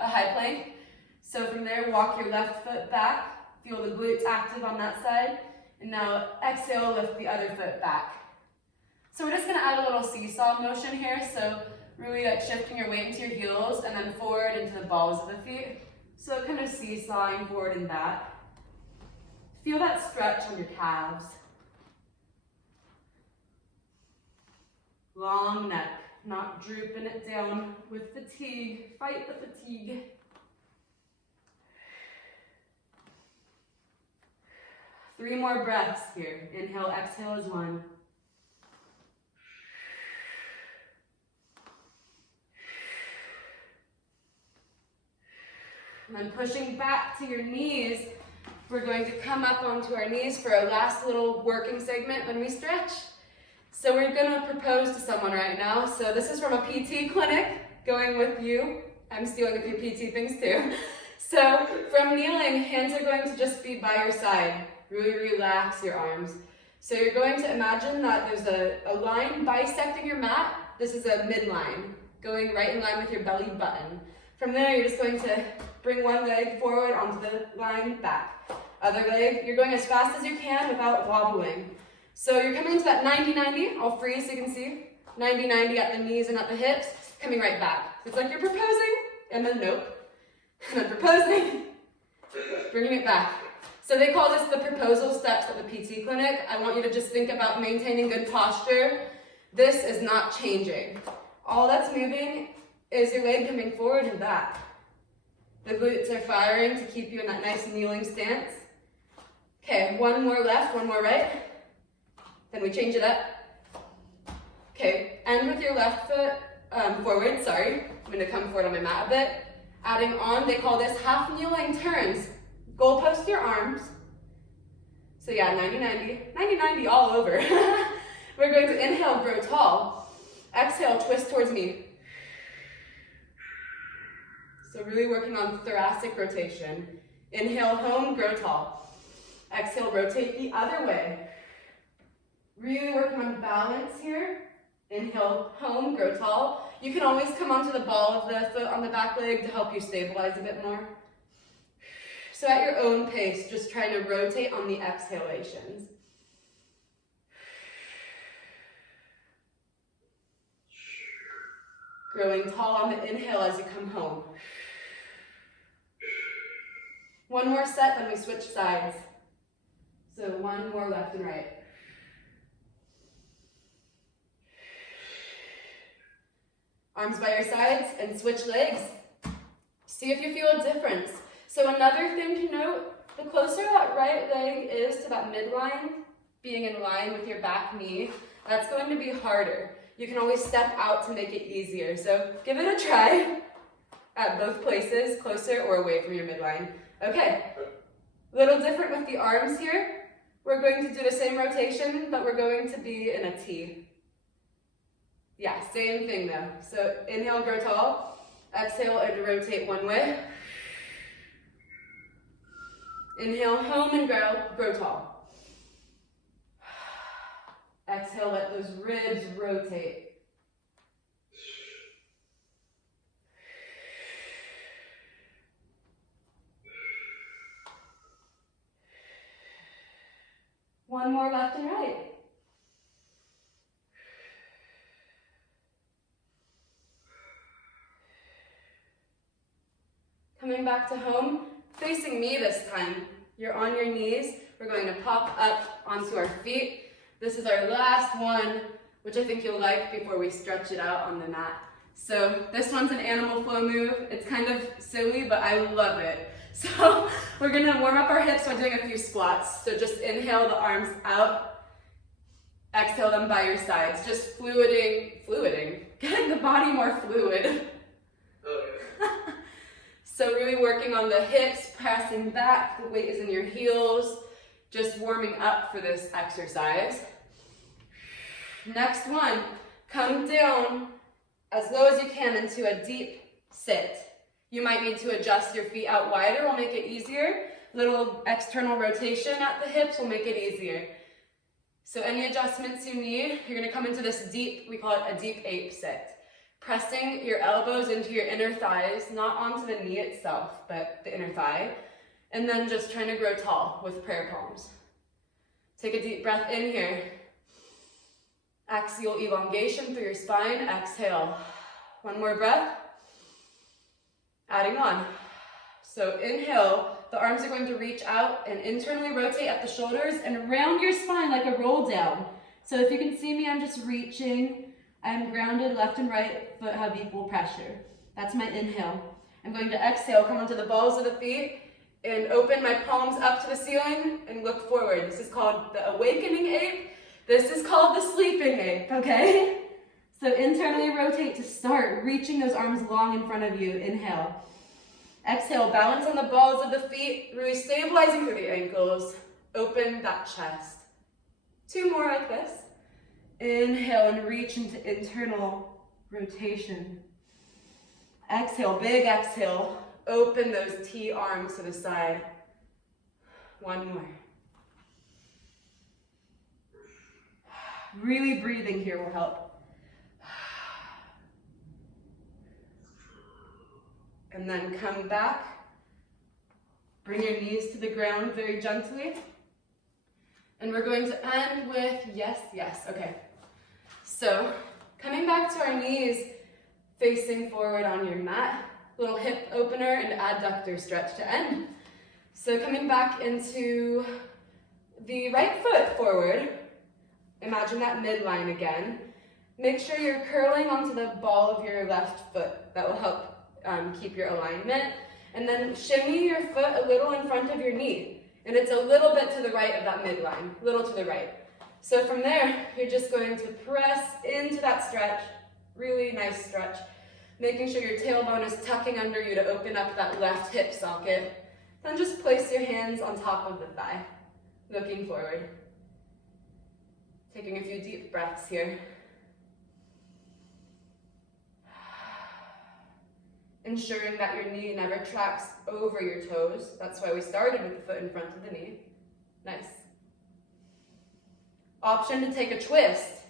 a high plank. So from there, walk your left foot back, feel the glutes active on that side, and now exhale, lift the other foot back. So we're just gonna add a little seesaw motion here, so really like shifting your weight into your heels and then forward into the balls of the feet. So kind of seesawing forward and back. Feel that stretch on your calves. Long neck, not drooping it down with fatigue. Fight the fatigue. Three more breaths here. Inhale, exhale is one. And then pushing back to your knees, we're going to come up onto our knees for our last little working segment when we stretch. So we're gonna propose to someone right now. So this is from a PT clinic, going with you. I'm stealing a few PT things too. So from kneeling, hands are going to just be by your side. Really relax your arms. So you're going to imagine that there's a line bisecting your mat. This is a midline, going right in line with your belly button. From there, you're just going to bring one leg forward onto the line, back. Other leg, you're going as fast as you can without wobbling. So you're coming into that 90-90, I'll freeze so you can see. 90-90 at the knees and at the hips, coming right back. It's like you're proposing, and then nope. And then proposing, bringing it back. So they call this the proposal steps at the PT clinic. I want you to just think about maintaining good posture. This is not changing. All that's moving is your leg coming forward and back. The glutes are firing to keep you in that nice kneeling stance. Okay, one more left, one more right. Then we change it up. Okay, end with your left foot forward, sorry. I'm gonna come forward on my mat a bit. Adding on, they call this half kneeling turns. Goalpost your arms. So yeah, 90-90. 90-90 all over. We're going to inhale, grow tall. Exhale, twist towards me. So really working on thoracic rotation. Inhale, home, grow tall. Exhale, rotate the other way. Really working on balance here. Inhale, home, grow tall. You can always come onto the ball of the foot on the back leg to help you stabilize a bit more. So at your own pace, just trying to rotate on the exhalations. Growing tall on the inhale as you come home. One more set, then we switch sides. So one more left and right. Arms by your sides and switch legs. See if you feel a difference. So another thing to note, the closer that right leg is to that midline, being in line with your back knee, that's going to be harder. You can always step out to make it easier. So give it a try at both places, closer or away from your midline. Okay, a little different with the arms here. We're going to do the same rotation, but we're going to be in a T. Yeah, same thing though. So inhale, grow tall. Exhale, and rotate one way. Inhale, home and grow tall. Exhale, let those ribs rotate. One more left and right. Coming back to home, facing me this time. You're on your knees. We're going to pop up onto our feet. This is our last one, which I think you'll like before we stretch it out on the mat. So this one's an animal flow move. It's kind of silly, but I love it. So we're gonna warm up our hips by doing a few squats. So just inhale the arms out. Exhale them by your sides. Just fluiding, getting the body more fluid. So really working on the hips, pressing back, the weight is in your heels, just warming up for this exercise. Next one, come down as low as you can into a deep sit. You might need to adjust your feet out wider, will make it easier. Little external rotation at the hips will make it easier. So any adjustments you need, you're gonna come into this deep, we call it a deep ape sit. Pressing your elbows into your inner thighs, not onto the knee itself, but the inner thigh. And then just trying to grow tall with prayer palms. Take a deep breath in here. Axial elongation through your spine. Exhale. One more breath. Adding on. So inhale, the arms are going to reach out and internally rotate at the shoulders and round your spine like a roll down. So if you can see me, I'm just reaching. I'm grounded, left and right foot have equal pressure. That's my inhale. I'm going to exhale, come onto the balls of the feet and open my palms up to the ceiling and look forward. This is called the awakening ape. This is called the sleeping ape, okay? So internally rotate to start, reaching those arms long in front of you. Inhale. Exhale, balance on the balls of the feet, really stabilizing through the ankles. Open that chest. 2 more like this. Inhale and reach into internal rotation. Exhale, big exhale. Open those T arms to the side. 1 more. Really breathing here will help. And then come back. Bring your knees to the ground very gently. And we're going to end with yes, yes. Okay. So coming back to our knees, facing forward on your mat. Little hip opener and adductor stretch to end. So coming back into the right foot forward. Imagine that midline again. Make sure you're curling onto the ball of your left foot. That will help keep your alignment. And then shimmy your foot a little in front of your knee. And it's a little bit to the right of that midline, a little to the right. So from there, you're just going to press into that stretch, really nice stretch, making sure your tailbone is tucking under you to open up that left hip socket. Then just place your hands on top of the thigh, looking forward. Taking a few deep breaths here. Ensuring that your knee never tracks over your toes. That's why we started with the foot in front of the knee. Nice. Option to take a twist.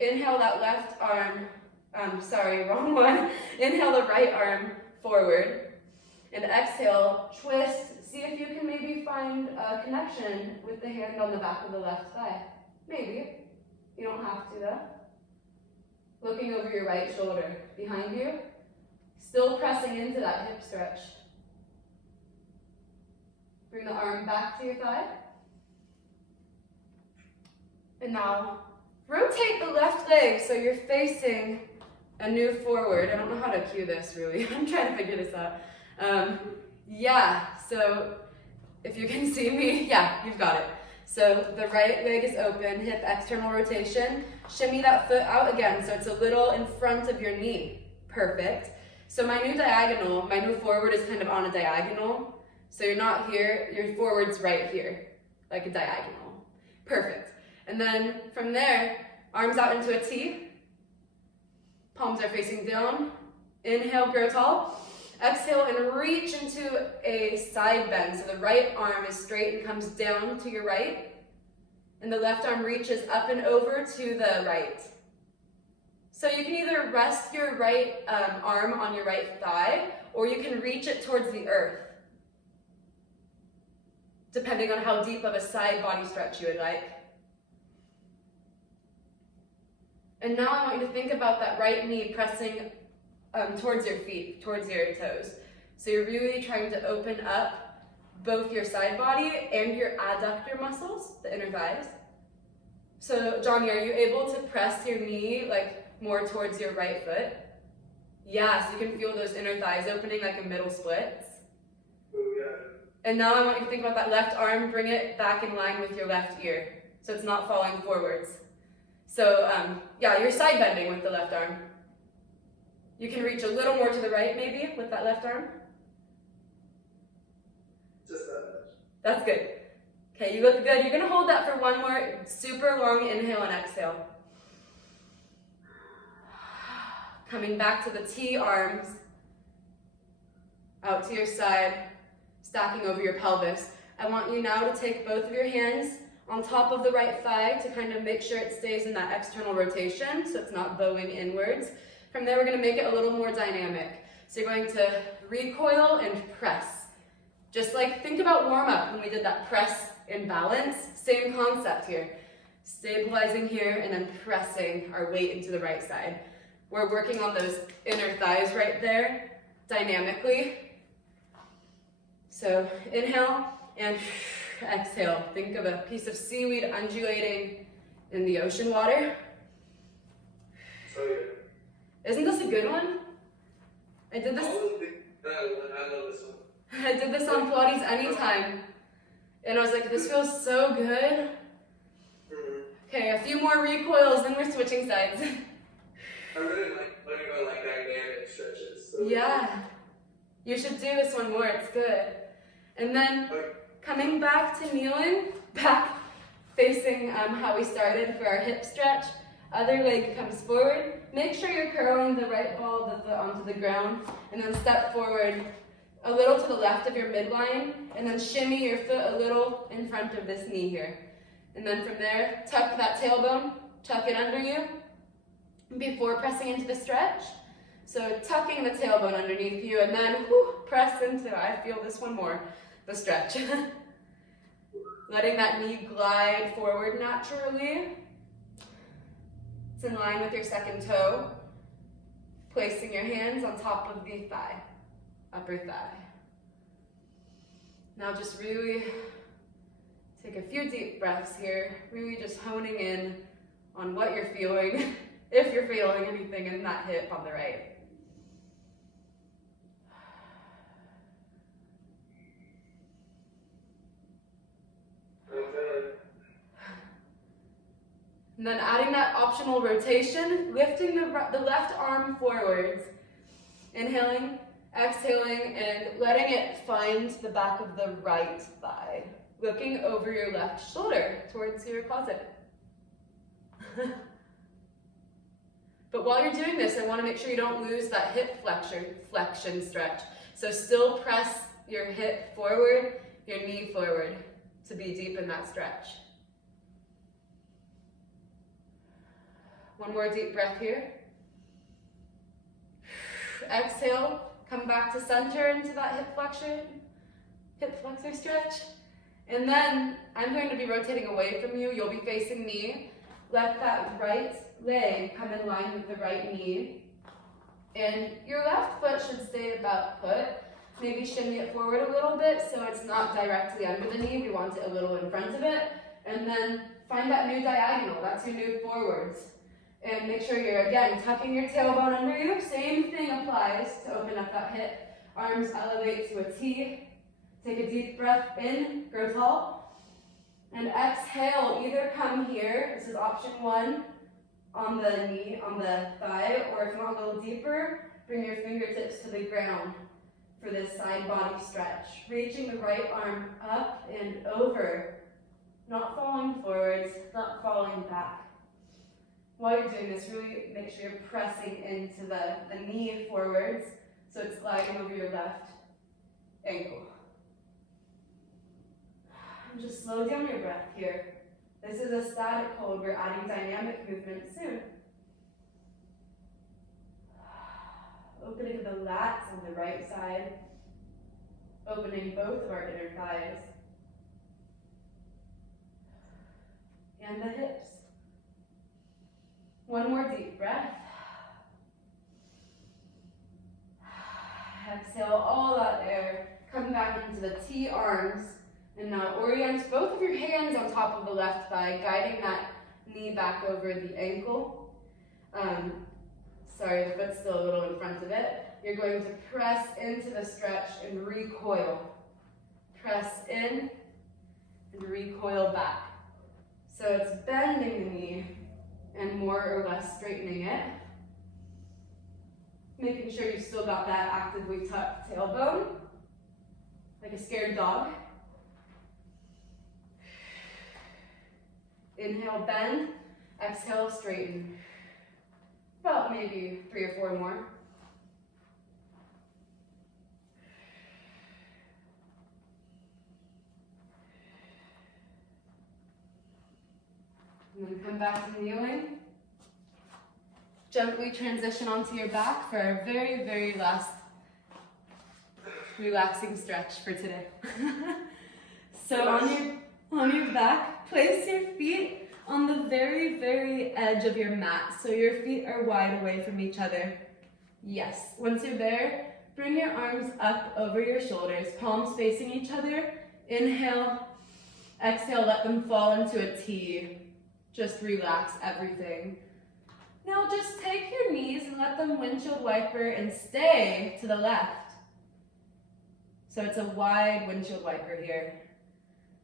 Inhale that left arm, wrong one. Inhale the right arm forward. And exhale, twist. See if you can maybe find a connection with the hand on the back of the left thigh. Maybe. You don't have to though. Looking over your right shoulder. Behind you. Still pressing into that hip stretch. Bring the arm back to your thigh. And now rotate the left leg so you're facing a new forward. I don't know how to cue this really. I'm trying to figure this out. So if you can see me, yeah, you've got it. So the right leg is open, hip external rotation. Shimmy that foot out again so it's a little in front of your knee. Perfect. So my new forward is kind of on a diagonal. So you're not here, your forward's right here, like a diagonal. Perfect. And then from there, arms out into a T. Palms are facing down. Inhale, grow tall. Exhale and reach into a side bend. So the right arm is straight and comes down to your right. And the left arm reaches up and over to the right. So you can either rest your right arm on your right thigh, or you can reach it towards the earth, depending on how deep of a side body stretch you would like. And now I want you to think about that right knee pressing towards your feet, towards your toes. So you're really trying to open up both your side body and your adductor muscles, the inner thighs. So Johnny, are you able to press your knee like more towards your right foot? Yeah, so you can feel those inner thighs opening like a middle splits. And now I want you to think about that left arm, bring it back in line with your left ear, so it's not falling forwards. So you're side bending with the left arm. You can reach a little more to the right maybe with that left arm. Just that much. That's good. Okay, you look good. You're gonna hold that for one more super long inhale and exhale. Coming back to the T arms, out to your side, stacking over your pelvis. I want you now to take both of your hands on top of the right thigh to kind of make sure it stays in that external rotation so it's not bowing inwards. From there, we're going to make it a little more dynamic. So you're going to recoil and press. Just like, think about warm-up when we did that press and balance. Same concept here. Stabilizing here and then pressing our weight into the right side. We're working on those inner thighs right there, dynamically. So inhale and exhale. Think of a piece of seaweed undulating in the ocean water. So yeah. Isn't this a good one? I did this. I love this one. I did this on Pilates anytime. And I was like, this feels so good. Okay, a few more recoils, then we're switching sides. I really like learning about like dynamic stretches. So Yeah, you should do this one more, it's good. And then coming back to kneeling, back facing how we started for our hip stretch. Other leg comes forward. Make sure you're curling the right ball of the foot onto the ground, and then step forward a little to the left of your midline, and then shimmy your foot a little in front of this knee here. And then from there, tuck that tailbone, tuck it under you before pressing into the stretch. So tucking the tailbone underneath you, and then press into, I feel this one more, the stretch. Letting that knee glide forward naturally. It's in line with your second toe. Placing your hands on top of the thigh, upper thigh. Now just really take a few deep breaths here, really just honing in on what you're feeling, if you're feeling anything in that hip on the right. And then adding that optional rotation, lifting the left arm forwards, inhaling, exhaling, and letting it find the back of the right thigh, looking over your left shoulder towards your closet. But while you're doing this, I want to make sure you don't lose that hip flexion stretch. So still press your hip forward, your knee forward to be deep in that stretch. One more deep breath here. Exhale, come back to center into that hip flexor stretch. And then I'm going to be rotating away from you. You'll be facing me. Let that right leg come in line with the right knee. And your left foot should stay about put. Maybe shimmy it forward a little bit so it's not directly under the knee. We want it a little in front of it. And then find that new diagonal. That's your new forwards. And make sure you're, again, tucking your tailbone under you. Same thing applies to open up that hip. Arms elevate to a T. Take a deep breath in, grow tall. And exhale, either come here, this is option one, on the knee, on the thigh, or if you want a little deeper, bring your fingertips to the ground for this side body stretch. Reaching the right arm up and over, not falling forwards, not falling back. While you're doing this, really make sure you're pressing into the knee forwards so it's gliding over your left ankle. And just slow down your breath here. This is a static hold. We're adding dynamic movement soon. Opening the lats on the right side. Opening both of our inner thighs. And the hips. One more deep breath. Exhale all that air. Come back into the T arms. And now orient both of your hands on top of the left thigh, guiding that knee back over the ankle. Sorry, the foot's still a little in front of it. You're going to press into the stretch and recoil. Press in and recoil back. So it's bending the knee and more or less straightening it. Making sure you've still got that actively tucked tailbone, like a scared dog. Inhale, bend. Exhale, straighten. About maybe 3 or 4 more. And then come back to kneeling. gently transition onto your back for our very, very last relaxing stretch for today. So on your back, place your feet on the very, very edge of your mat. So your feet are wide away from each other. Yes, once you're there, bring your arms up over your shoulders, palms facing each other. Inhale, exhale, let them fall into a T. Just relax everything. Now just take your knees and let them windshield wiper and stay to the left. So it's a wide windshield wiper here.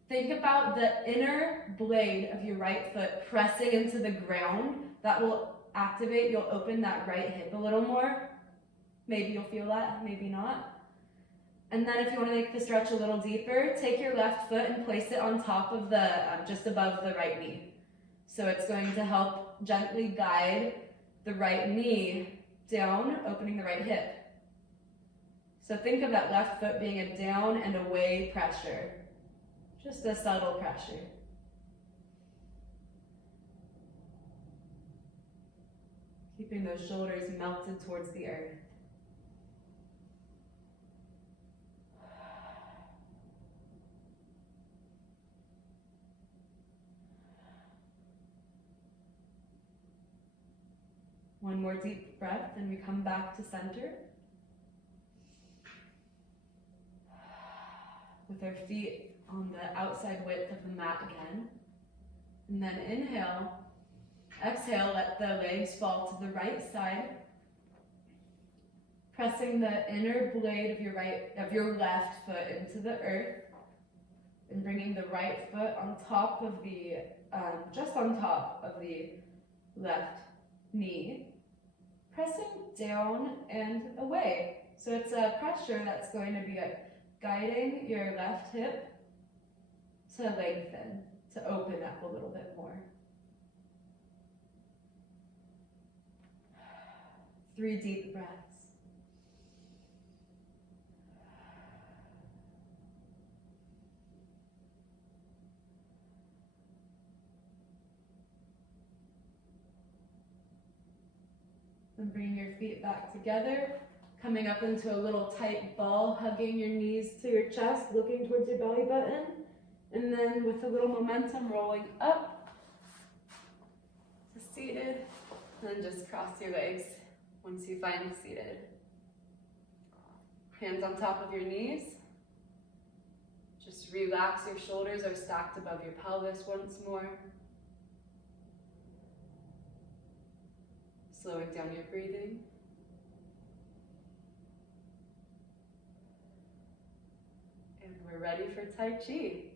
Think about the inner blade of your right foot pressing into the ground. That will activate, you'll open that right hip a little more. Maybe you'll feel that, maybe not. And then if you want to make the stretch a little deeper, take your left foot and place it on top of the, just above the right knee. So it's going to help gently guide the right knee down, opening the right hip. So think of that left foot being a down and away pressure. Just a subtle pressure. Keeping those shoulders melted towards the earth. One more deep breath, and we come back to center. With our feet on the outside width of the mat again. And then inhale, exhale, let the legs fall to the right side. Pressing the inner blade of your left foot into the earth. And bringing the right foot on top of the, just on top of the left knee. Pressing down and away. So it's a pressure that's going to be guiding your left hip to lengthen, to open up a little bit more. 3 deep breaths. And bring your feet back together, coming up into a little tight ball, hugging your knees to your chest, looking towards your belly button. And then with a little momentum, rolling up to seated. And then just cross your legs once you find seated. Hands on top of your knees. Just relax, your shoulders are stacked above your pelvis once more. Slowing down your breathing. And we're ready for Tai Chi.